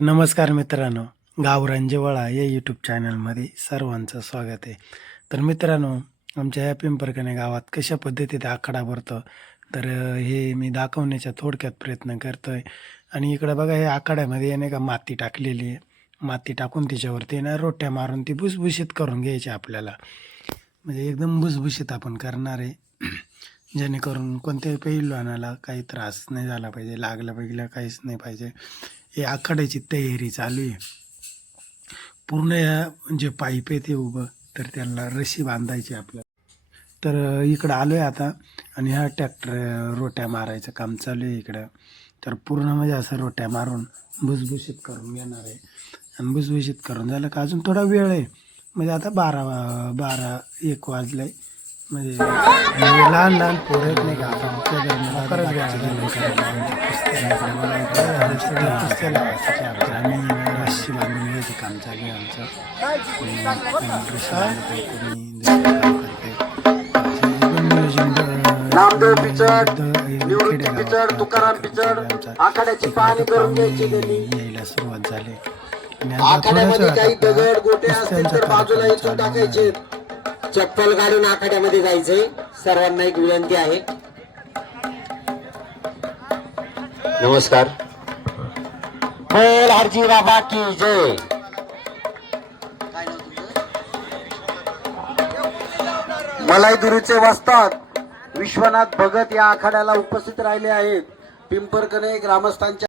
नमस्कार मित्रांनो, गावरान जिव्हाळा या यूट्यूब चॅनलमध्ये सर्वांचं स्वागत आहे. तर मित्रांनो, आमच्या या पिंपरकणे गावात कशा पद्धतीत आखाडा भरतो तर हे मी दाखवण्याचा थोडक्यात प्रयत्न करतो आहे. आणि इकडं बघा, हे आखाड्यामध्ये नाही का माती टाकलेली आहे. माती टाकून तिच्यावरती ना रोट्या मारून ती भुसभुशीत करून घ्यायची आपल्याला. म्हणजे एकदम भुसभुशीत आपण करणार आहे, जेणेकरून कोणत्याही पहिलवानाला काही त्रास नाही झाला पाहिजे, लागलं पाहिजे, काहीच नाही पाहिजे. हे आखाड्याची तयारी चालू आहे. पूर्ण या जे पाईप आहे ते उभं, तर त्यांना रशी बांधायची आपल्याला. तर इकडं आलो आहे आता, आणि हा ट्रॅक्टर रोट्या मारायचं काम चालू आहे इकडं. तर पूर्ण म्हणजे असं रोट्या मारून भुसभुशीत करून घेणार आहे. आणि भुसभुशीत करून झालं का अजून थोडा वेळ आहे, म्हणजे आता 12-1 वाजलं आहे. म्हणजे लहान लहान पोरं आहेत नाही का, आता आमच्या घराला खरंच कुस्त्या लावायसाठी आम्ही रस्सी बांधून घ्यायचं काम चालू आहे आमचं. नामदेव पिचड, निवृत्ती पिचड, तुकाराम पिचड, आखाड्याची पाहणी करून घ्यायची त्यांनी. यायला सुरुवात झाली. आखाड्यामध्ये काही दगड गोटे असतील तर बाजूला इथून टाकायचे. चप्पल काढून आखाड्यामध्ये जायचंय. सर्वांना एक विनंती आहे. नमस्कार. बैल हरजी बाबा की जय. मलाईदुरीचे वस्ताद विश्वनाथ भगत या आखाड्याला उपस्थित राहिले आहेत. पिंपरकणे ग्रामस्थांच्या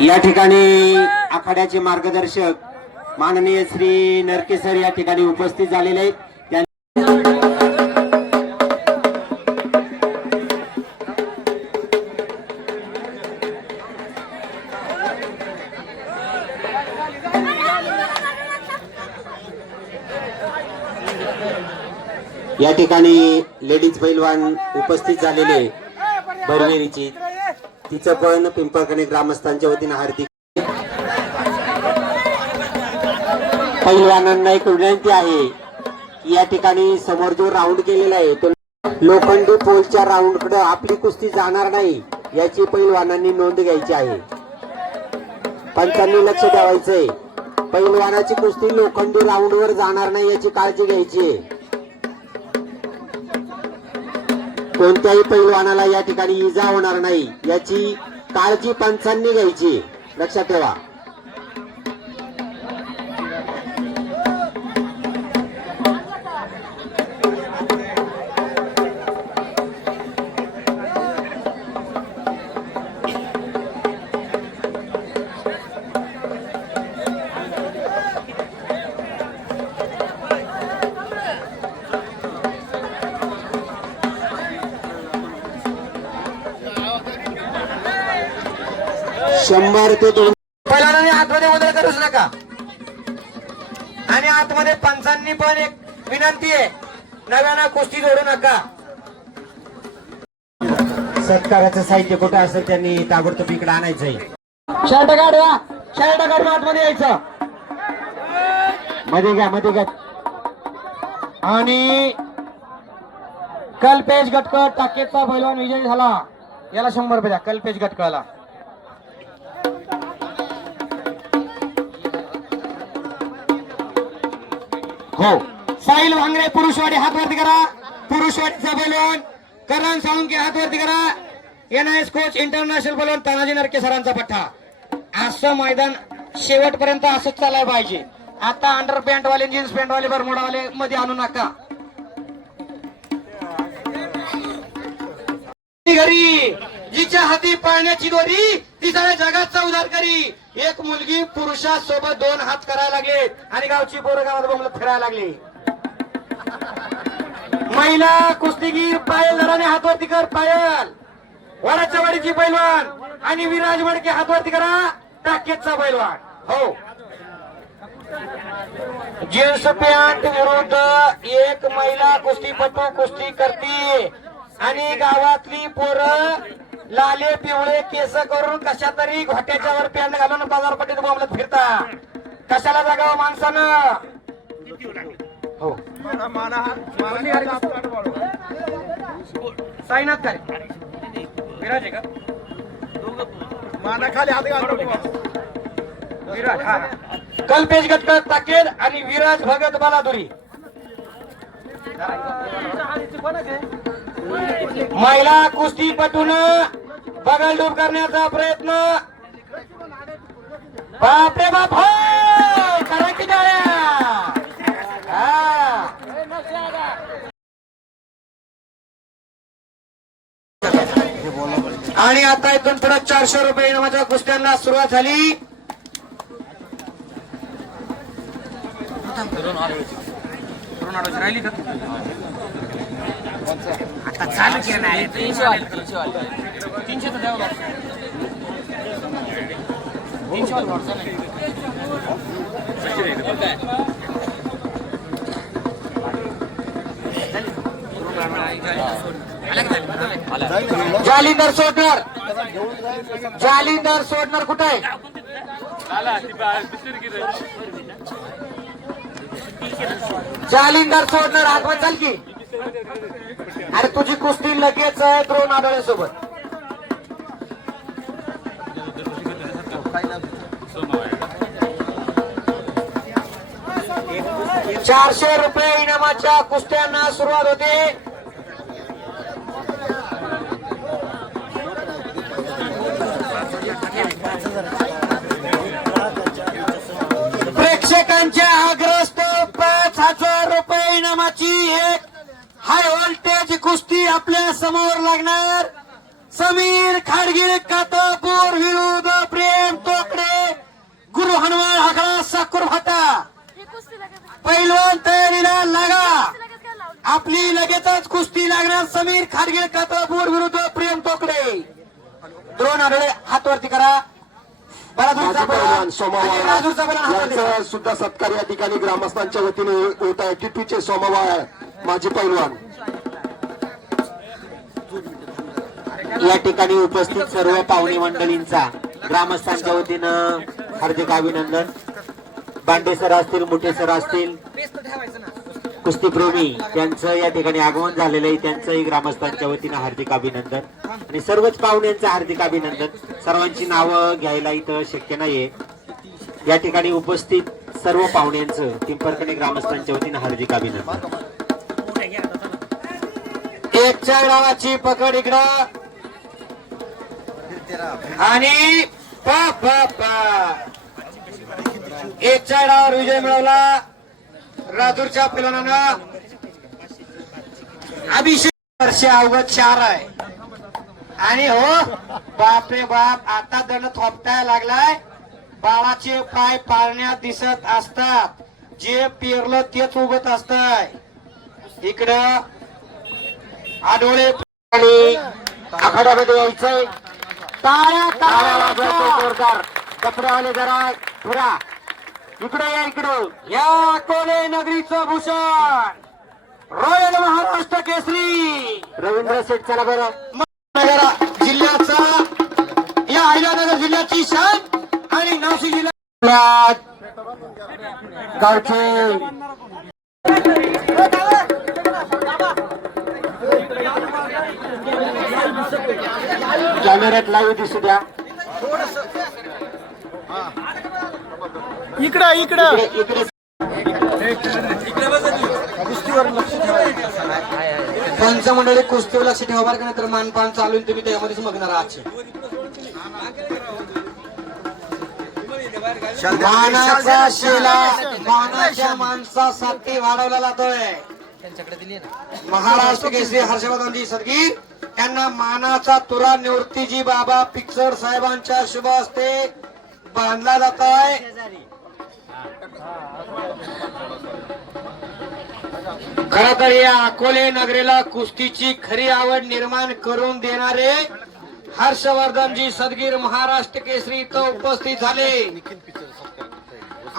या ठिकाणी आखाड्याचे मार्गदर्शक माननीय श्री नरके सर या ठिकाणी उपस्थित झालेले आहेत. या ठिकाणी लेडीज पैलवान उपस्थित झालेले बरवेरीची, तिचं पण पिंपरकणे ग्रामस्थांच्या वतीने हार्दिक. पैलवानांना एक विनंती आहे की या ठिकाणी समोर जो राऊंड केलेला आहे तो लोखंडी पोलच्या राऊंड कडे आपली कुस्ती जाणार नाही याची पैलवानांनी नोंद घ्यायची आहे. पंचांनी लक्ष ठेवायचंय. पैलवानाची कुस्ती लोखंडी राऊंड वर जाणार नाही याची काळजी घ्यायची. कोणत्याही पैलवानाला या ठिकाणी इजा होणार नाही याची काळजी पंचांनी घ्यायची, लक्षात ठेवा. शंभर ते 200 पहिल्यांदा आतमध्ये बदल करूच नका. आणि आतमध्ये पंचांनी पण एक विनंती आहे, नव्यानं कुस्ती जोडू नका. सत्काराचं साहित्य कुठं असेल त्यांनी ताबडतोब इकडे आणायचंय. शर्ट काढवा, शर्ट काढून आतमध्ये यायचं. मध्ये घ्या. आणि कल्पेश गटकळ टाकेचा पैलवान विजयी झाला. याला 100 रुपये द्या कल्पेश गटकळला. हो, साहिल वांगरे पुरुषवाडी हात वरती करा. पुरुषवाडीचा पैलवान करण साळुंके हात वरती करा. NIS कोच इंटरनॅशनल पैलवान तानाजी नरके सरांचा पठ्ठा. असं मैदान शेवटपर्यंत असंच चालाय पाहिजे. आता अंडर पॅन्ट वाले, जीन्स पॅन्ट वाले, बरमुडा वाले मध्ये आणू नका. घरी जिच्या हाती पाळण्याची दोरी ती साऱ्या जगाचा उद्धार करी. एक मुलगी पुरुषासोबत 2 हात करायला लागले आणि गावची पोरं गावात बोंबलत फिरायला लागली. महिला कुस्तीगीर पायल दराने हात वरती कर. पायल वडाच्या वाडीची पैलवान आणि विराज मडके हातवरती करा. टाकेचा पैलवान. हो, जीन्स पॅन्ट विरुद्ध एक महिला कुस्तीपटू कुस्ती करते आणि गावातली पोरं लाले पिवळे केस करून कशा तरी घोट्याच्या वर पॅन्ट घालून बाजारपेठेत बोंबलत फिरता. कशाला जगावं माणसानं. हो, साईनाथ काय विराज आहे का? विराज हा कल्पेश गटकळ ताकेद आणि विराज भगत बलादुरी. महिला कुस्तीपटून बगलडूब करण्याचा प्रयत्न. बापरे बाप, हो करा की टाळ्या. हा, आणि आता इथून पुढे 400 रुपये इनामाच्या कुस्त्यांना सुरुवात झाली. राहिली का आता चालू केलं नाही. 300 तर द्यावं लागतं. 300 जालिंदर सोडणार. जालिंदर सोडणार कुठे आहे? जालिंदर सोडणार आगमन चाल की. अरे तुझी कुस्ती लगेच आहे द्रोण आढळे सोबत. ₹400 इनामाच्या कुस्त्यांना सुरुवात होते. प्रेक्षकांच्या आग्रस्त ₹5000 इनामाची एक हाय व्होल्टेज कुस्ती आपल्या समोर लागणार. समीर खाडगीळ कातापूर विरुद्ध प्रेम तोकडे गुरु हनुमान हाकळा साकूर भाटा. पैलवान तयारीला लागा. आपली लगेचच कुस्ती लागणार. समीर खाडगीळ कातापूर विरुद्ध प्रेम तोकडे. द्रोण आढळे हातवरती करा. यांचा सुद्धा सत्कार या ठिकाणी ग्रामस्थांच्या वतीने होत आहे. टिटूचे सोमवार माजी पैलवान. या ठिकाणी उपस्थित सर्व पाहुणे मंडळींचा ग्रामस्थांच्या वतीनं हार्दिक अभिनंदन. बांडे सर असतील, मुठे सर असतील, कुस्तीप्रेमी त्यांचं या ठिकाणी आगमन झालेलं आहे. त्यांचंही ग्रामस्थांच्या वतीनं हार्दिक अभिनंदन आणि सर्वच पाहुण्यांचं हार्दिक अभिनंदन. सर्वांची नावं घ्यायला इथं शक्य नाहीये. या ठिकाणी उपस्थित सर्व पाहुण्यांचं पिंपरकणे ग्रामस्थांच्या वतीनं हार्दिक अभिनंदन. एकच्या डावाची पकड इकडं आणि एकच्या डावावर विजय मिळवला राजूरच्या पिलानं. अभिषेक वर्ष अवघड 4 आहे. आणि हो बापरे बाप, आता दंड थोपटायला लागलाय. बाळाचे पाय पाळण्यात दिसत असतात. जे पेरलं तेच उगत असतंय. इकडं आडोळे आखाड्यामध्ये यायचंय. टाळ्या जोरदार. कपड्यावाले जरा पुरा इकडे या. इकडं या अकोले नगरीचं भूषण रॉयल महाराष्ट्र केसरी रवींद्र शेठ. चला बरं. जिल्ह्याचा या अहिल्यानगर जिल्ह्याची शान आणि नाशिक जिल्ह्यात गावचे कॅमेऱ्यात लाईव्ह दिसू द्या. इकडं इकडं इकडे पंचमंडळी कुस्तीवर लक्ष ठेवा बरं का, नाही तर मानपान चालून तुम्ही त्यामध्येच मग्न राहायचे. मानाचा शिला मानाच्या माणसासाठी वाढवला जातोय. महाराष्ट्र केसरी हर्षवर्धनजी सदगीर यांना मानाचा तुरा निवृत्तीजी बाबा पिक्चर साहेबांच्या शुभ हस्ते बांधला जात आहे. खर तर या अकोले नगरीला कुस्तीची खरी आवड निर्माण करून देणारे हर्षवर्धनजी सदगीर महाराष्ट्र केसरी इथं उपस्थित झाले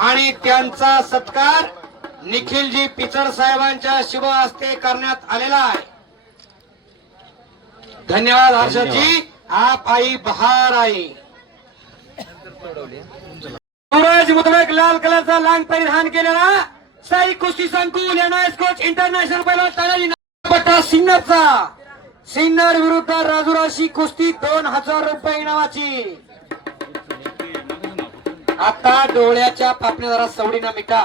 आणि त्यांचा सत्कार निखिलजी पिचड साहेबांच्या शुभ हस्ते करण्यात आलेला आहे. धन्यवाद हर्षदजी, आप आई बहार आई. सूरज मुदगड लाल कलरचा लांग परिधान केलेला साई कुस्ती संकुल एनआयएस कोच इंटरनॅशनल पैलवान तानाजी पट्टा सिन्नरचा. सिन्नर विरुद्ध राजुराशी कुस्ती 2000 रुपये इनामाची. आता डोळ्याच्या पापण्या जरा सवडीनं मिटा.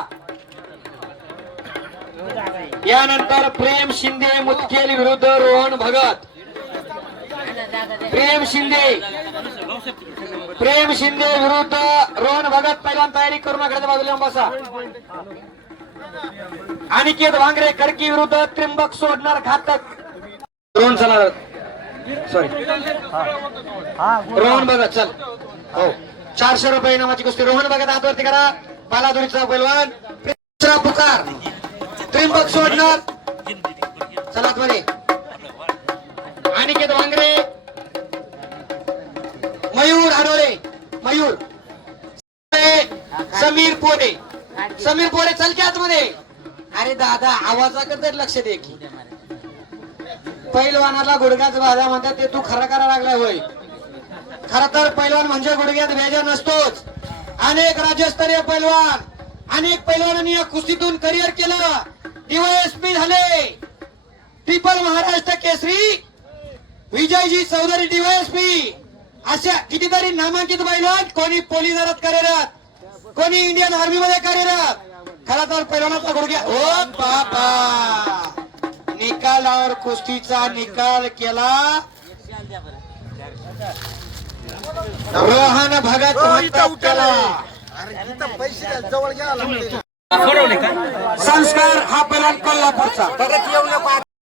यानंतर प्रेम शिंदे मुतखेल विरुद्ध रोहन भगत. प्रेम शिंदे विरुद्ध रोहन भगत. पहिल्यांदा तयारी करून आकडे बाजूला बसा. अनिकेत वांगरे कडकी विरुद्ध त्रिंबक सोडणार घातक. रोहन चला सॉरी रोहन भगत चल. हो 400 रुपये इनामाची कुस्ती. रोहन भगत हातवरती करा. बालादुरीचा पैलवान दुसरा पुकार. त्रिंबक सोडणार चला मध्ये. अनिकेत वांगरे मयूर हरोळे. मयूर समीर पोरे चल की आतमध्ये. अरे दादा आवाजाकडे लक्ष दे की. पैलवानाला गुडघ्यात बाधा म्हणतात ते तू खरं करायला लागलाय होय. खर तर पैलवान म्हणजे गुडघ्यात भेजा नसतोच. अनेक राज्यस्तरीय पैलवान अनेक पैलवानांनी या कुस्तीतून करिअर केलं. डीवायएसपी झाले. Triple Maharashtra Kesari Vijayji Chaudhari DySP. अशा कितीतरी नामांकित पैलवान. कोणी पोलीस दलात कार्यरत, कोणी इंडियन आर्मी मध्ये कार्यरत. खरा तर पैलवानाचा गुडघ्या ओ बापा. निकालावर कुस्तीचा निकाल केला रोहन भगत म्हणतात त्याला. संस्कार हा पैलवान कोल्हापूरचा.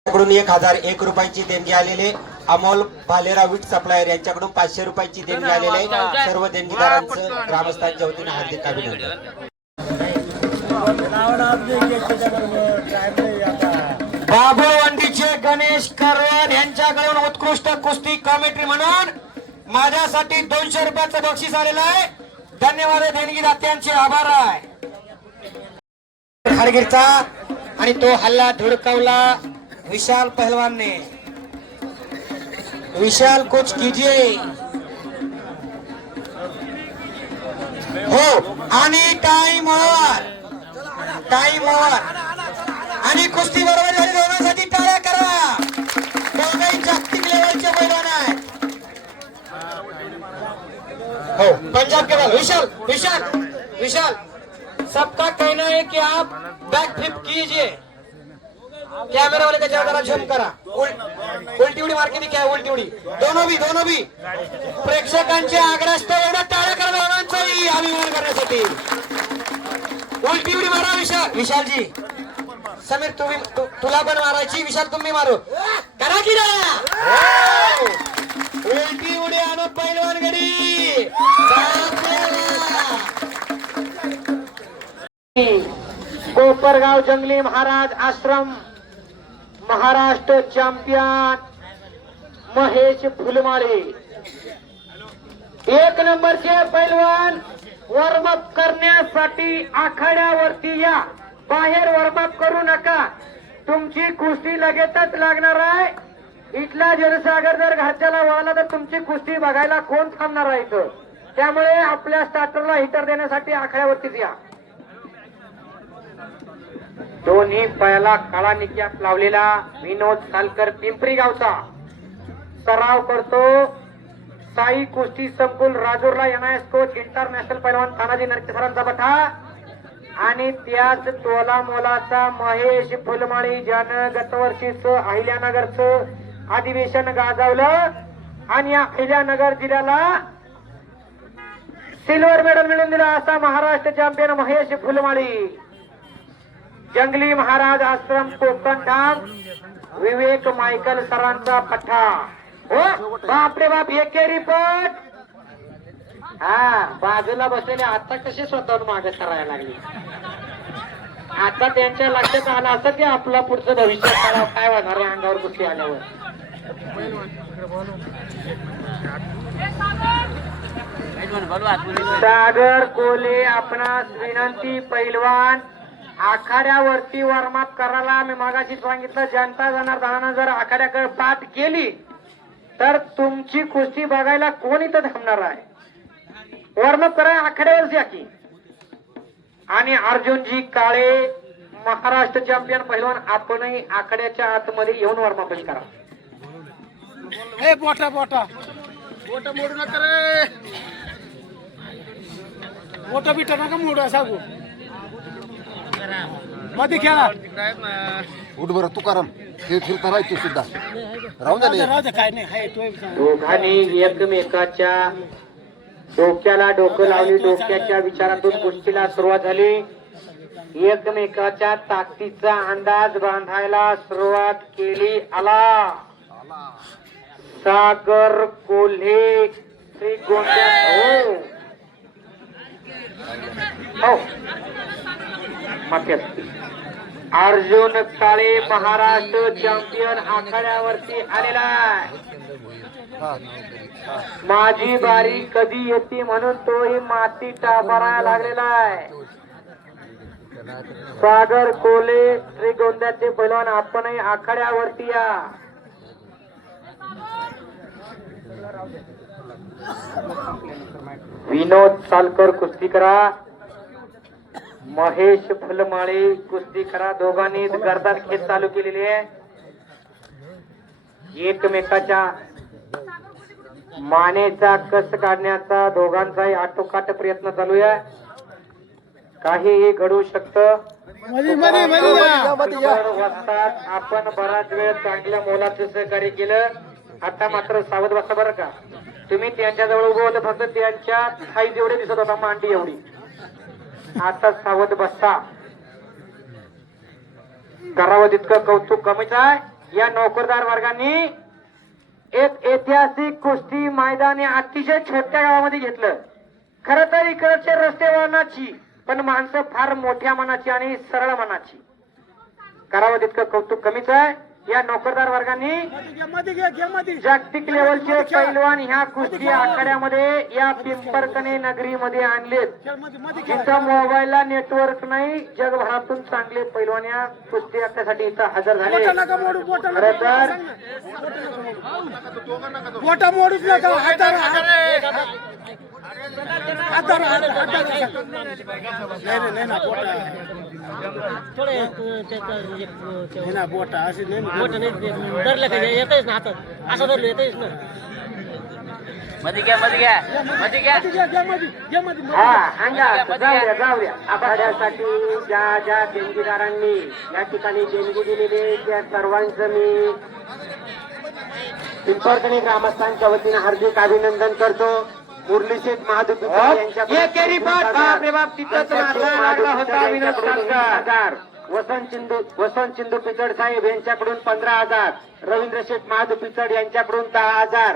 कडून 1001 रुपयाची देणगी आलेले अमोल भालेराव वीट सप्लायर यांच्याकडून 500 रुपयाची देणगी आलेले. सर्व देणगीदारांचं ग्रामस्थांच्या वतीने हार्दिक अभिनंदन. बाबुवंडीचे गणेश करवण यांच्याकडून उत्कृष्ट कुस्ती कॉमेंट्री म्हणून माझ्यासाठी 200 रुपयाचं बक्षीस आलेलं आहे. धन्यवाद देणगीदात्यांचे आभार आहे. खाडगिरचा आणि तो हल्ला धुडकावला विशाल पहलवानने. विशाल कुछ कीजिए. हो आणि टाइम ओव्हर आणि कुस्ती बरोबर झाली. दोघांसाठी टाळ्या करा. दोघेही जागतिक लेवलचे पैलवान आहेत. हो पंजाब के बाद विशाल सबका कहना है कि आप बैक फ्लिप कीजिए. कैमरा वाले का जरा झूम करा. उलटी उडी मार के दिखा. उलटी उडी दोनों भी प्रेक्षकांचे आग्रस्त एवढा टाळ्या करा दोघांचाही अभिमान करण्यासाठी. उलटी उडी मारा विशालजी. समीर तुम्ही तुला पण मारायची. विशाल तुम्ही मारू करा की ना. उलटी उडी आणो पैलवान गडी. कोपरगाव जंगली महाराज आश्रम महाराष्ट्र चॅम्पियन महेश फुलमाळे. 1 नंबरचे पैलवान वॉर्मअप करण्यासाठी आखाड्यावरती या. बाहेर वॉर्मअप करू नका. तुमची कुस्ती लगेचच लागणार आहे. इथला जनसागर जर घरच्याला वळला तर तुमची कुस्ती बघायला कोण थांबणार आहे इथं. त्यामुळे आपल्या स्टार्टरला हिटर देण्यासाठी आखाड्यावरतीच या. दोन्ही पायाला काळा निक्याप लावलेला विनोद सालकर पिंपरी गावचा सराव करतो. साई कुस्ती संकुल राजूरला एनआयएस कोच इंटरनॅशनल पैलवान तानाजी नरके सरांचा बठा आणि त्याच तोला मोलाचा महेश फुलमाळी ज्यानं गत वर्षीच अहिल्यानगरचं अधिवेशन गाजवलं आणि या अहिल्यानगर जिल्ह्याला सिल्वर मेडल मिळवून दिला असा महाराष्ट्र चॅम्पियन महेश फुलमाळी. जंगली महाराज आश्रम कोकण धाम विवेक मायकल सरांचा पठ्ठा. हो बापरे बाप एके रिपोर्ट. हा बाजूला बसलेले आता कसे स्वतःहून मागे करायला लागले. आता त्यांच्या लक्षात आलं असं की आपला पुढचं भविष्य काय होणार आहे अंगावर कुस्ती आल्यावर. सागर कोले आपणास विनंती, पैलवान आखाड्यावरती वॉर्मअप करायला. मी मागाशी सांगितलं, जनता जनार्दनानं जर आखाड्याकडे पाठ केली तर तुमची कुस्ती बघायला कोण इथं थांबणार आहे. वॉर्मअप करा आखाड्यावरच या की. आणि अर्जुनजी काळे महाराष्ट्र चॅम्पियन पैलवान, आपणही आखाड्याच्या आतमध्ये येऊन वॉर्मअप करा. ए बोटा बोटा बोटा मोडू नका रे. बोटा बिटा नका मोडू सांगू. मध्ये खेळा. उठ बरं तुकाराम, हे फिरता राहायचे सुद्धा राहून दे. राहू दे, काय नाही हाय तो दोघांनी एकमेकाच्या डोक्याला डोकं लावली. डोक्याच्या विचारातून कुस्तीला सुरुवात झाली. एकमेकाच्या ताकदीचा अंदाज बांधायला सुरुवात केली. आला सागर कोल्हे श्रीगोंद्या. हो माफियात अर्जुन काळे महाराष्ट्र चॅम्पियन आखाड्यावरती आलेला आहे. माझी बारी कधी येते म्हणून तोही माती टाकायला लागलेला आहे. सागर कोले श्रीगोंद्याचे पैलवान, आपणही आखाड्यावरती या. विनोद सालकर कुस्ती करा. महेश फुलमाळे कुस्ती करा. दोघांनी गर्दन खेच चालू केलेली आहे. एकमेकाच्या मानेचा कस काढण्याचा दोघांचाही आटोकाट प्रयत्न चालू आहे. काहीही घडू शकतं. आपण बराच वेळ चांगल्या मोलाचं सहकार्य केलं. आता मात्र सावध बसा बरं का. तुम्ही त्यांच्याजवळ उभं होतं, फक्त त्यांच्या साईज एवढे दिसत होता, मांडी एवढी. आता सावध बसता. करावं तितकं कौतुक कमीच आहे. या नोकरदार वर्गांनी एक ऐतिहासिक कुस्ती मैदानी अतिशय छोट्या गावामध्ये घेतलं. खर तर इकडचे रस्ते वळणाची, पण माणसं फार मोठ्या मनाची आणि सरळ मनाची. करावं तितकं कौतुक कमीच आहे. या नोकरदार वर्गांनी जागतिक लेवलचे पैलवान ह्या कुस्ती आखाड्यामध्ये या पिंपरकणे नगरीमध्ये आणलेत. जिथं मोबाईलला नेटवर्क नाही, जगभरातून चांगले पैलवान या कुस्ती आखाड्यासाठी इथं हजर झाले. खरं तर बोटा मोडूच नका. बोटा असे नाही धरलं का येतेच ना हातात. असं धरलं येतेच ना. मध्ये घ्या. जाऊया. आखाड्यासाठी ज्या देणगीदारांनी या ठिकाणी देणगी दिलेली त्या सर्वांचं मी पिंपरकणे ग्रामस्थांच्या वतीने हार्दिक अभिनंदन करतो. मुरलीशेठ महादुपी वसंत चिंदू पिचड साहेब यांच्याकडून 15,000, रवींद्र शेठ महादुपिचड यांच्याकडून 10,000,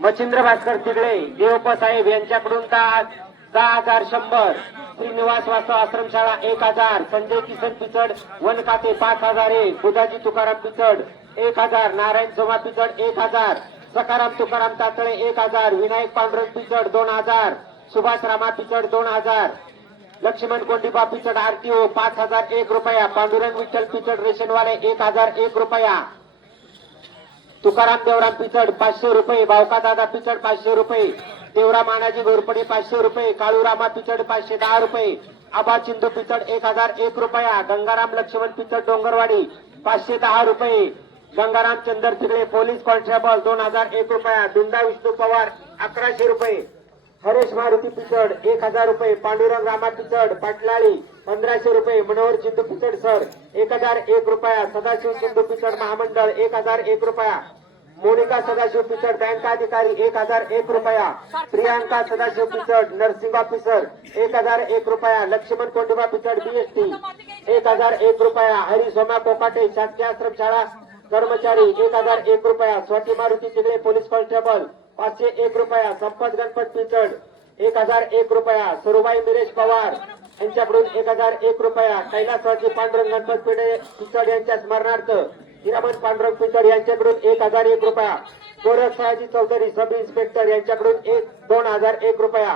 मच्छिंद्र भास्कर तिगळे देवप साहेब यांच्याकडून 10,100, श्रीनिवास वास्तव आश्रमशाळा 1,000, संजय किसन पिचड वन खाते 5,000, बुधाजी तुकाराम पिचड 1,000, नारायण सोमा पिचड 1,000, सकाराम तुकाराम तातळे 1,000, विनायक पांडुरंग पिचड 2,000, सुभाष रामा पिचड 2,000, लक्ष्मण कोंडीबा पिचड आरटीओ 5,001 रुपया, पांडुरंग विठ्ठल पिचड रेशनवाले 1,001 रुपया, तुकाराम देवराम पिचड 500 रुपये, बावका दादा पिचड 500 रुपये, देवराम मानाजी घोरपडे 500 रुपये, काळूरामा पिचड 510 रुपये, आबा चिंदू पिचड 1,001 रुपया, गंगाराम लक्ष्मण पिचड डोंगरवाडी 510 रुपये, गंगाराम चंदर तिगळे पोलीस कॉन्स्टेबल 2,001 रुपया, दुंदा विष्णू पवार 1,100 रुपये, हरेश मारुती पिचड 1,000 रुपये, पांडुरंग रामा पिचड पाटलाळी 1,500 रुपये, मनोहर चिंदू पिचड सर 1,001 रुपया, सदाशिव चिंदू पिचड महामंडळ 1,001 रुपया, मोनिका सदाशिव पिचड बँक अधिकारी 1,001 रुपया, प्रियांका सदाशिव पिचड नर्सिंग ऑफिसर 1,001 रुपया, लक्ष्मण कोंडीबा पिचड बीएसटी 1,001 रुपया, हरी सोमा कोकाटे शासकीय आश्रमशाळा कर्मचारी 1,001 रुपया, स्वाती मारुती तिगळे पोलीस कॉन्स्टेबल 501 रुपया, संपत गणपत पिचड 1,001 रुपया, सरुबाई मिरेश पवार यांच्याकडून 1,001 रुपया, कैलासवासी पांडुरंग गणपत पिचड यांच्या स्मरणार्थ हिरामन पांडुरंग पिचड यांच्याकडून 1001 रुपया. गोरख सयाजी चौधरी सब इन्स्पेक्टर यांच्याकडून 2001 रुपया.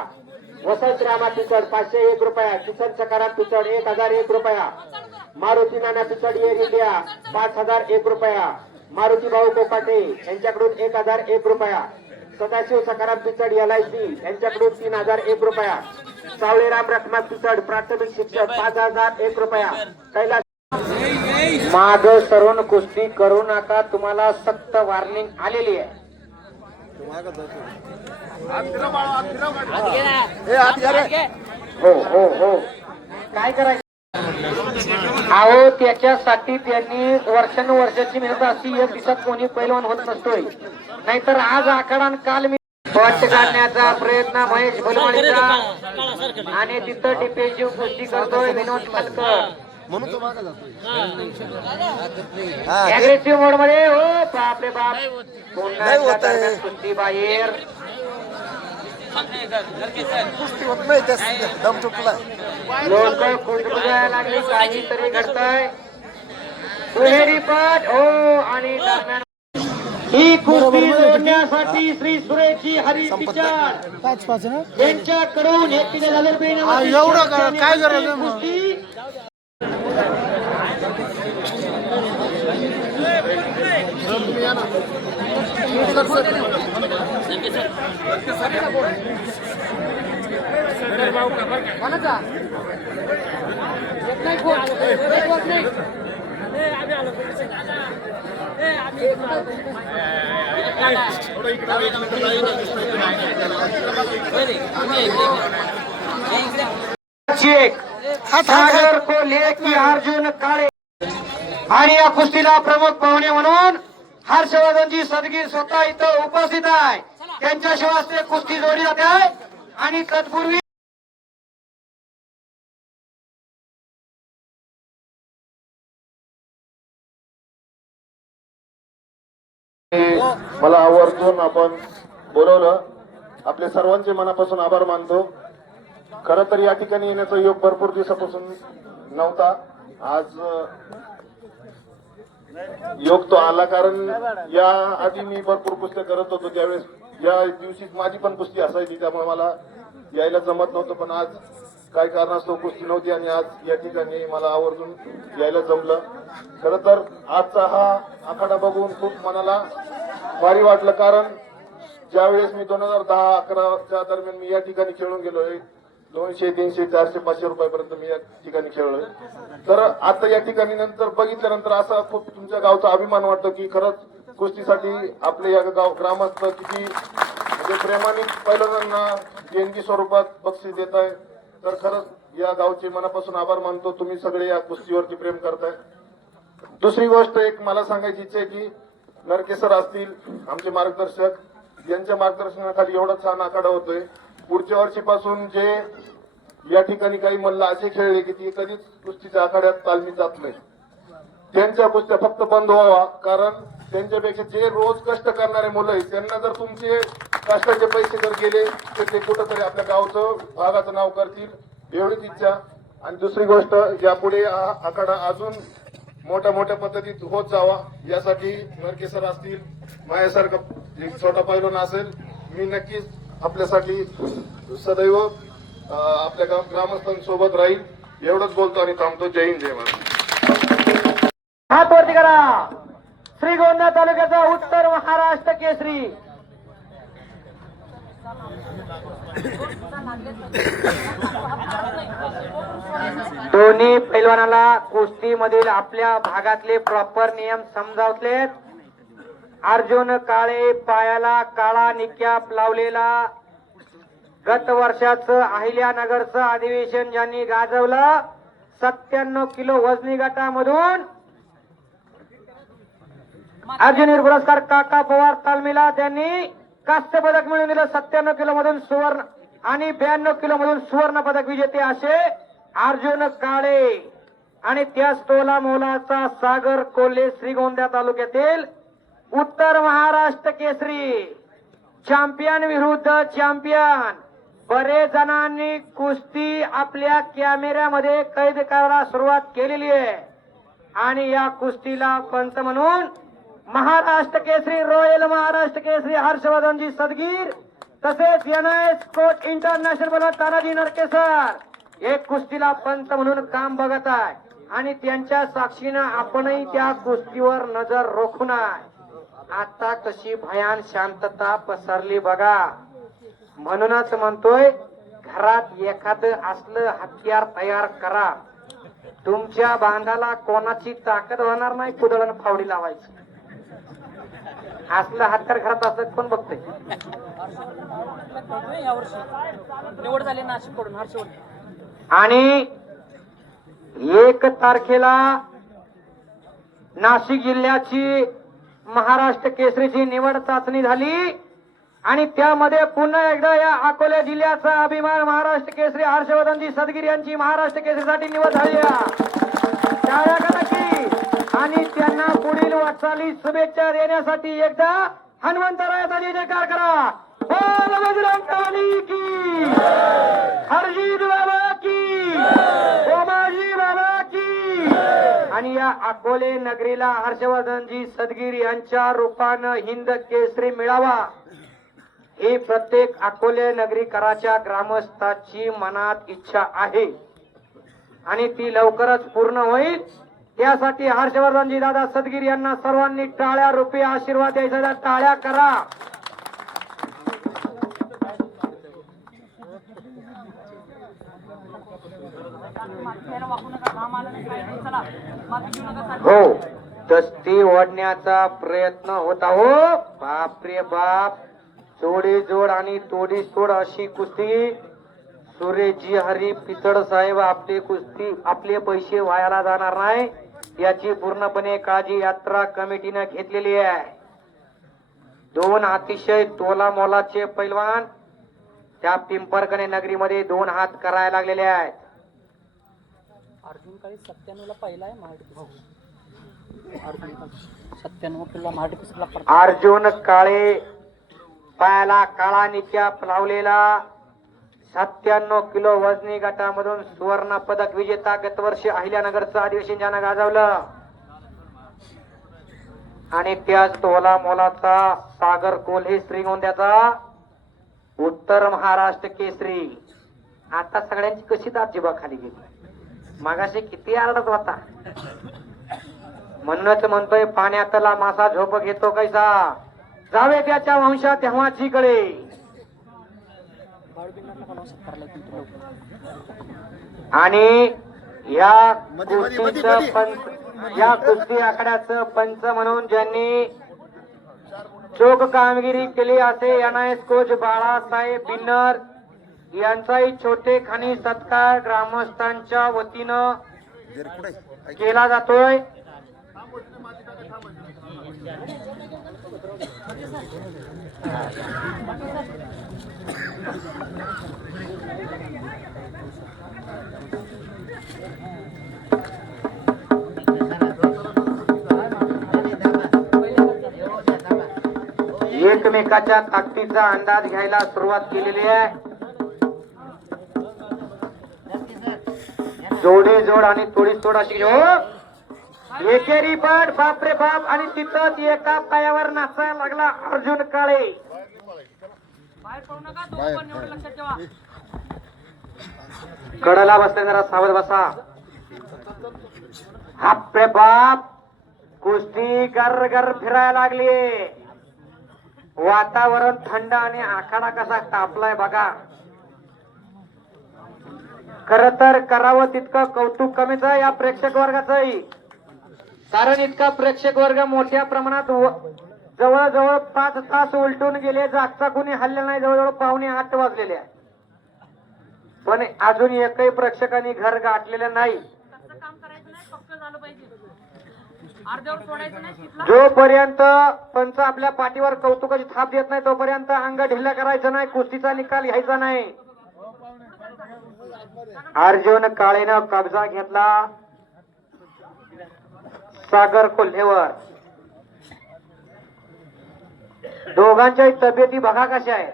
वसंत रामा पिचड 501 रुपया. किसन सकाराम पिचड 1001 रुपया. मारुती नाना पिचड एअर इंडिया 5001 रुपया. मारुती भाऊ कोकाटे यांच्याकडून 1001 रुपया. सदाशिव सकाराम पिचड LIC यांच्याकडून 3001 रुपया. सावळेराम रखमा पिचड प्राथमिक शिक्षक 5001 रुपया. कैलास माग सरून कुस्ती करू नका, तुम्हाला सक्त वॉर्निंग आलेली आहे. हो हो हो काय करायचं अहो, त्याच्यासाठी त्यांनी वर्षानुवर्षाची मेहनत असती. एक दिवसात कोणी पैलवान होत नसतोय. नाहीतर आज आखाडा काल मी पट काढण्याचा प्रयत्न महेश भलवाडीचा आणि तिथं डिफेन्सिव्ह कुस्ती करतोय विनोद फलकर. अग्रेसिव्ह मोड मध्ये. हो बापरे बाप, पुन्हा दरम्यान कुस्ती बाहेर. लोक कुंडुजायला लागली, काहीतरी घडतंय. दुहेरी पट. हो आणि दरम्यान ही कुस्ती जोडण्यासाठी श्री सुरेखी हरी पिचड 5-5 ना यांच्याकडून 31,000 रुपये एवढं काय गरज आहे मग? कुस्ती सागर कोल्हे की अर्जुन काळे. आणि या कुस्तीला प्रमुख पाहुणे म्हणून हर्षवर्धनजी सदगीर स्वतः इथं उपस्थित आहे. त्यांच्याशिवाय ते कुस्ती जोडली जाते आहे. आणि तत्पूर्वी मला आवर्जून आपण बोलवलं. आपले सर्वांचे मनापासून आभार मानतो. खरं तर या ठिकाणी येण्याचा योग भरपूर दिवसापासून नव्हता. आज योग तो आला, कारण या आधी मी भरपूर कुस्त्या करत होतो. त्यावेळेस या दिवशी माझी पण कुस्ती असायची, त्यामुळे मला यायला जमत नव्हतं. पण आज काही कारणास्तव कुस्ती नव्हती आणि आज या ठिकाणी मला आवर्जून यायला जमलं. खरं तर आजचा हा आखाडा बघून खूप मनाला भारी वाटलं, कारण ज्यावेळेस मी 2010-11च्या दरम्यान मी या ठिकाणी खेळून गेलोय. 200, 300, 400, 500 रुपयापर्यंत मी या ठिकाणी खेळलोय. तर आता या ठिकाणी नंतर बघितल्यानंतर असा खूप तुमच्या गावचा अभिमान वाटतो की खरंच कुस्तीसाठी आपले या गाव ग्रामस्थ किती म्हणजे प्रेमाने पैलवानांना देणगी स्वरूपात बक्षीस देत आहे. तर खरंच या गावचे मनापासून आभार मानतो. तुम्ही सगळे या कुस्तीवरती प्रेम करताय. दुसरी गोष्ट एक मला सांगायची इच्छा आहे की नरके सर असतील आमचे मार्गदर्शक, यांच्या मार्गदर्शनाखाली एवढा छान आखाडा होतोय. पुढच्या वर्षीपासून जे या ठिकाणी काही मल्ल असे खेळले की ती कधीच कुस्तीच्या आखाड्यात तालमी जात नाही, त्यांच्या कुस्त्या फक्त बंद व्हावा. कारण त्यांच्यापेक्षा जे रोज कष्ट करणारे मुलं आहेत त्यांना जर तुमचे कष्टाचे पैसे जर गेले तर ते कुठंतरी आपल्या गावचं भागाचं नाव करतील, एवढीच इच्छा. आणि दुसरी गोष्ट, यापुढे हा आखाडा अजून मोठ्या मोठ्या पद्धतीत होत जावा यासाठी नरके सर असतील, माझ्यासारखा एक छोटा पैलवान असेल, मी नक्कीच आपल्यासाठी सदैव आपल्या ग्रामस्थांसोबत राहील. एवढंच बोलतो आणि थांबतो. जय हिंद, जय महाराष्ट्र. हात वरती करा. श्रीगोंदा तालुक्याचा उत्तर महाराष्ट्र केसरी दोन्ही पैलवानाला कुस्तीमधील आपल्या भागातले प्रॉपर नियम समजावलेत. अर्जुन काळे पायाला काळा निकॅप लावलेला, गत वर्षाचं अहिल्यानगरचं अधिवेशन ज्यांनी गाजवलं 97 किलो वजनी गटामधून अर्जुन पुरस्कार काका पवार तालमीला त्यांनी कांस्य पदक मिळवून दिलं. 97 किलो मधून सुवर्ण आणि 92 किलो मधून सुवर्ण पदक विजेते असे अर्जुन काळे. आणि त्याच तोला मोलाचा सागर कोल्हे श्रीगोंदा तालुक्यातील उत्तर महाराष्ट्र केसरी चॅम्पियन विरुद्ध चॅम्पियन. बरेच जणांनी कुस्ती आपल्या कॅमेऱ्यामध्ये कैद करायला सुरुवात केलेली आहे. आणि या कुस्तीला पंच म्हणून महाराष्ट्र केसरी रॉयल महाराष्ट्र केसरी हर्षवर्धनजी सदगीर तसेच एनआयएस कोच इंटरनॅशनल बोलत तानाजी नरके सर एक कुस्तीला पंच म्हणून काम बघत आहे आणि त्यांच्या साक्षीनं आपणही त्या कुस्तीवर नजर रोखून आहे. आता कशी भयान शांतता पसरली बघा. म्हणूनच म्हणतोय घरात एखादं असलं हत्यार तयार करा. तुमच्या बांधाला कोणाची ताकद होणार नाही कुदळण फावडी लावायची. असलं हत्यार घरात असत कोण बघतोय. निवड झाली नाशिक कडून हर्षवर्धन. आणि 1 तारखेला नाशिक जिल्ह्याची महाराष्ट्र केसरीची निवड चाचणी झाली आणि त्यामध्ये पुन्हा एकदा या अकोला जिल्ह्याचा अभिमान महाराष्ट्र केसरी हर्षवर्धनजी सदगीर यांची महाराष्ट्र केसरीसाठी निवड झाली टाळ्या करा की. आणि त्यांना पुढील वाटचाली शुभेच्छा देण्यासाठी एकदा हनुमंतरायाचा जयकार करा. बोल बजरंगबली की, हरजीत बाबा की, सोमाजी बाबा की. आणि या अकोले नगरीला हर्षवर्धनजी सदगीर यांच्या रूपानं हिंद केसरी मिळावा ही प्रत्येक अकोले नगरीकराच्या ग्रामस्थाची मनात इच्छा आहे आणि ती लवकरच पूर्ण होईल. त्यासाठी हर्षवर्धनजी दादा सदगीर यांना सर्वांनी टाळ्या रूपी आशीर्वाद द्यायचा. टाळ्या करा. हो दस्ती ओढण्याचा प्रयत्न होता. हो बाप रे बाप. जोडी जोड आणि तोडी तोड अशी कुस्ती. सुरेशजी हरी पितळ साहेब आपले पैसे वायाला जाणार नाही याची पूर्णपणे काळजी यात्रा कमिटीने घेतलेली आहे. 2 अतिशय तोला मोलाचे पैलवान त्या पिंपरकणे नगरीमध्ये 2 हात करायला लागलेले आहेत. अर्जुन काळी 97 ला पहिला आहे महाराष्ट्र. अर्जुन 97 किलो महाराष्ट्र. अर्जुन काळे पायाला काळा निकॅप लावलेला 97 किलो वजनी गटामधून सुवर्ण पदक विजेता गत वर्षी अहिल्यानगरचं अधिवेशन ज्यानं गाजवलं. आणि त्याच तोला मोलाचा सागर कोल्हे श्रीगोंद्याचा उत्तर महाराष्ट्र केसरी. आता सगळ्यांची कशी दाबजिबा खाली गेली. मागाशी किती आरडत होता. म्हणूनच म्हणतोय पाण्यातला मासा झोप घेतो कैसा जावे त्याच्या वंशात तेव्हाची कळे. आणि या कुस्ती आखाड्याचं पंच म्हणून ज्यांनी चोख कामगिरी केली असे एनआयएस कोच बाळासाहेब बिन्नर यांचाही छोटे खानी सत्कार ग्रामस्थांच्या वतीनं केला जातोय. एकमेकाच्या ताकदीचा अंदाज घ्यायला सुरुवात केलेली आहे. जोडे जोड आणि थोडी थोडाशी एकेरी पाठ बापरे बाप. आणि तिथंच एका पायावर नाचायला लागला अर्जुन काळे. कडला बसले जरा सावध बसा. बापरे बाप. कुस्ती गर गर फिरायला लागली. वातावरण थंड आणि आखाडा कसा तापलाय बघा. खर तर करावं तितकं कौतुक कमीच आहे या प्रेक्षक वर्गाचंही. कारण इतका प्रेक्षक वर्ग मोठ्या प्रमाणात जवळजवळ 5 तास उलटून गेले. जागचा कुणी हल्ला नाही. जवळजवळ 7:45 वाजलेले आहे. पण अजून एकही प्रेक्षकांनी घर गाठलेलं नाही. जोपर्यंत पंच आपल्या पाठीवर कौतुकाची थाप देत नाही तोपर्यंत अंग ढिल्ला करायचं नाही. कुस्तीचा निकाल घ्यायचा नाही. अर्जुन काळेनं कब्जा घेतला सागर कोल्हेवर. दोघांच्या तब्येती बघा कशा आहेत.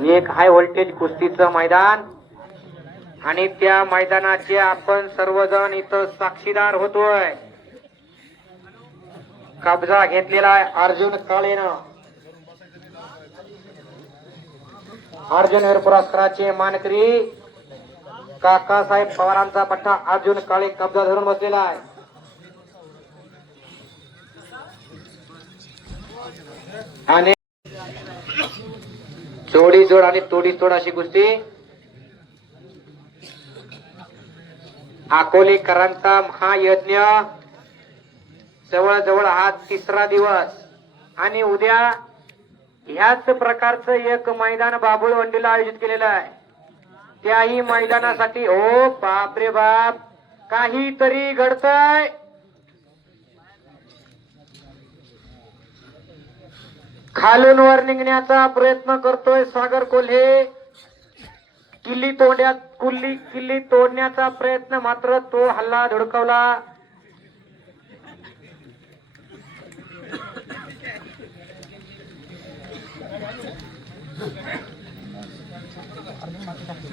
एक हाय व्होल्टेज कुस्तीचं मैदान आणि त्या मैदानाचे आपण सर्वजण इथं साक्षीदार होतोय. कब्जा घेतलेला आहे अर्जुन काळेनं. अर्जुन वीर पुरस्काराचे मानकरी काकासाहेब पवारांचा पट्टा अर्जुन काळे कब्जा धरून बसलेला आहे. आणि जोडी जोड आणि तोडी तोड अशी कुस्ती अकोलेकरांचा महायज्ञ जवळजवळ हा तिसरा दिवस आणि उद्या ह्याच प्रकारचं एक मैदान बाबुळवंडीला आयोजित केलेलं आहे. त्याही मैदानासाठी ओ बाप रे बाप काहीतरी घडतंय. खालून वर निघण्याचा प्रयत्न करतोय सागर कोल्हे. किल्ली तोडण्याचा प्रयत्न मात्र तो हल्ला धुडकवला.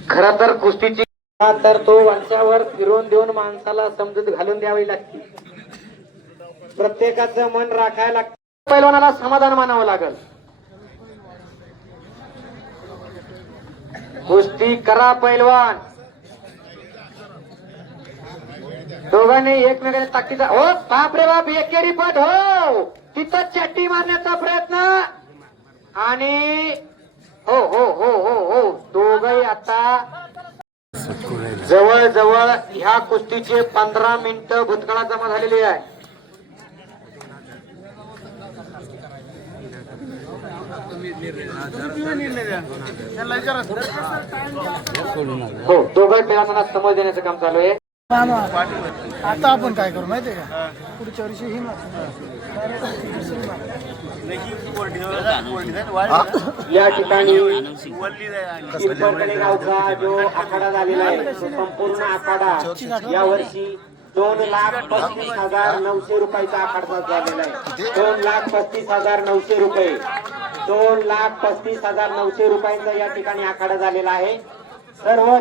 खर तर कुस्तीची तर तो वंशावर फिरवून देऊन माणसाला समजूत घालून द्यावी लागते. प्रत्येकाचं मन राखायला लागतं. पैलवानाला समाधान मानावं लागल. कुस्ती करा पैलवान. दोघांनी एकमेकांच्या ताकदीचा हो बाप रे बाप एकेरी पट हो तिथं चट्टी मारण्याचा प्रयत्न आणि हो हो हो हो हो दोघही आता जवळजवळ ह्या कुस्तीचे 15 मिनिटं भूतकाळात जमा झालेली आहे. हो दोघं खेळांना समज देण्याचं काम चालू आहे. आता आपण काय करू माहितीये का, पुढच्या वर्षी ही या ठिकाणी पिंपळकणे गावचा जो आखाडा झालेला आहे तो संपूर्ण आखाडा या वर्षी 2,35,900 रुपयाचा आखाडा झालेला आहे. 2,35,900 रुपये 2,35,900 रुपयांचा या ठिकाणी आखाडा झालेला आहे. सर्व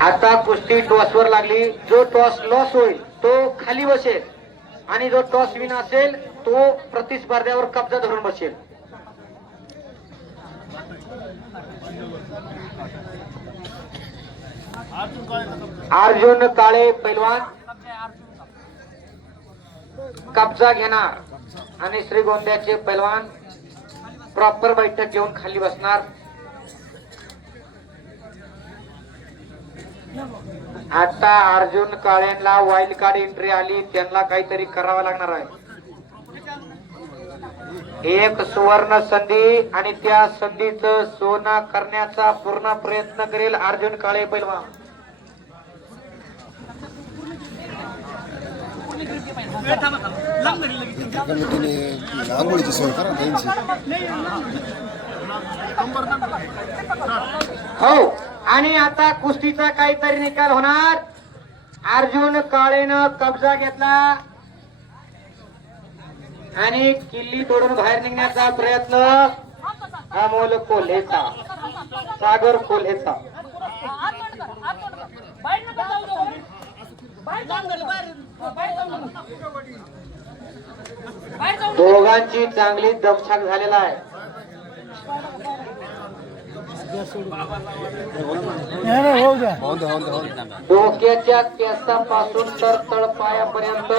आता कुस्ती टॉसवर लागली. जो टॉस लॉस होईल तो खाली बसेल आणि जो टॉस विन असेल तो प्रतिस्पर्ध्यावर कब्जा धरून बसेल. अर्जुन काळे पैलवान कब्जा घेणार आणि श्रीगोंद्याचे पैलवान प्रॉपर बैठक घेऊन खाली बसणार. आता अर्जुन काळेंना वाईल्ड कार्ड एंट्री आली. त्यांना काहीतरी करावं लागणार आहे. एक सुवर्ण संधी आणि त्या संधीचं सोनं करण्याचा पूर्ण प्रयत्न करेल अर्जुन काळे पैलवान. आंघोळीची सोय करा त्यांची. हो आणि आता कुस्तीचा काहीतरी निकाल होणार. अर्जुन काळेनं कब्जा घेतला आणि किल्ली तोडून बाहेर निघण्याचा प्रयत्न अमोल कोल्हेचा सागर कोल्हेचा. दोघांची चांगली दमछाक झालेला आहे. डोक्याच्या केसापासून तर तळपायापर्यंत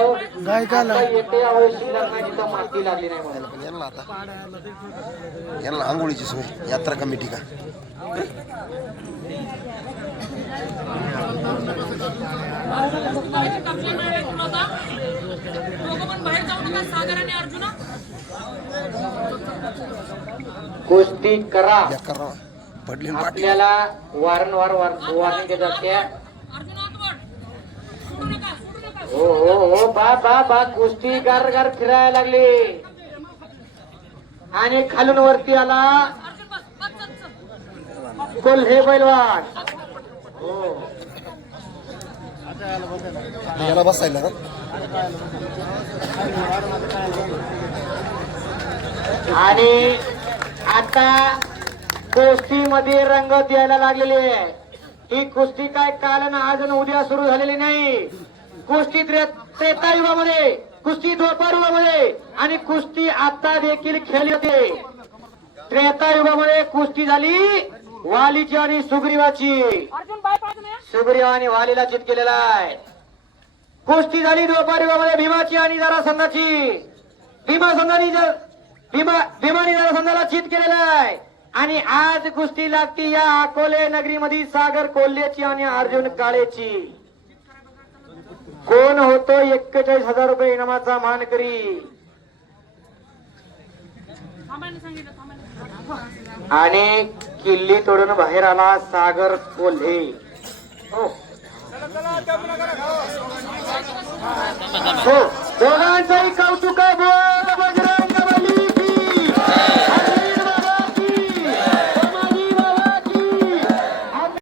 येते अवश्य लग्नाची तर माती लागली नाही मला. यांना आंघोळीची सोय यात्रा कमिटी का. कुस्ती करा पडली आपल्याला वारंवार वॉर्निंग देत असते. हो हो हो बा बा बा कुस्ती गार गार फिरायला लागली आणि खालून वरती आला कोल्हे पैलवान. हो याला बसायला ना आणि आता कुस्तीमध्ये रंगत यायला लागलेली आहे. ही कुस्ती काय काल आणि आज आणि उद्या सुरू झालेली नाही. कुस्ती त्रेतायुगामध्ये, कुस्ती द्वापारयुगामध्ये आणि कुस्ती आता देखील खेळली होते. त्रेतायुगामध्ये कुस्ती झाली वालीची आणि सुग्रीवाची. सुग्रीव आणि वालीला चित केलेला आहे. कुस्ती झाली द्वापारयुगामध्ये भीमाची आणि जरासंधाची. भीमाने जरासंधाला चित केलेला आहे. आणि आज कुस्ती लागती या अकोले नगरीमध्ये सागर कोल्हेची आणि अर्जुन काळेची. कोण होतो 41,000 रुपये इनामाचा मानकरी. आणि किल्ली तोडून बाहेर आला सागर कोल्हे. हो दोघांचंही कौतुक आहे. बोल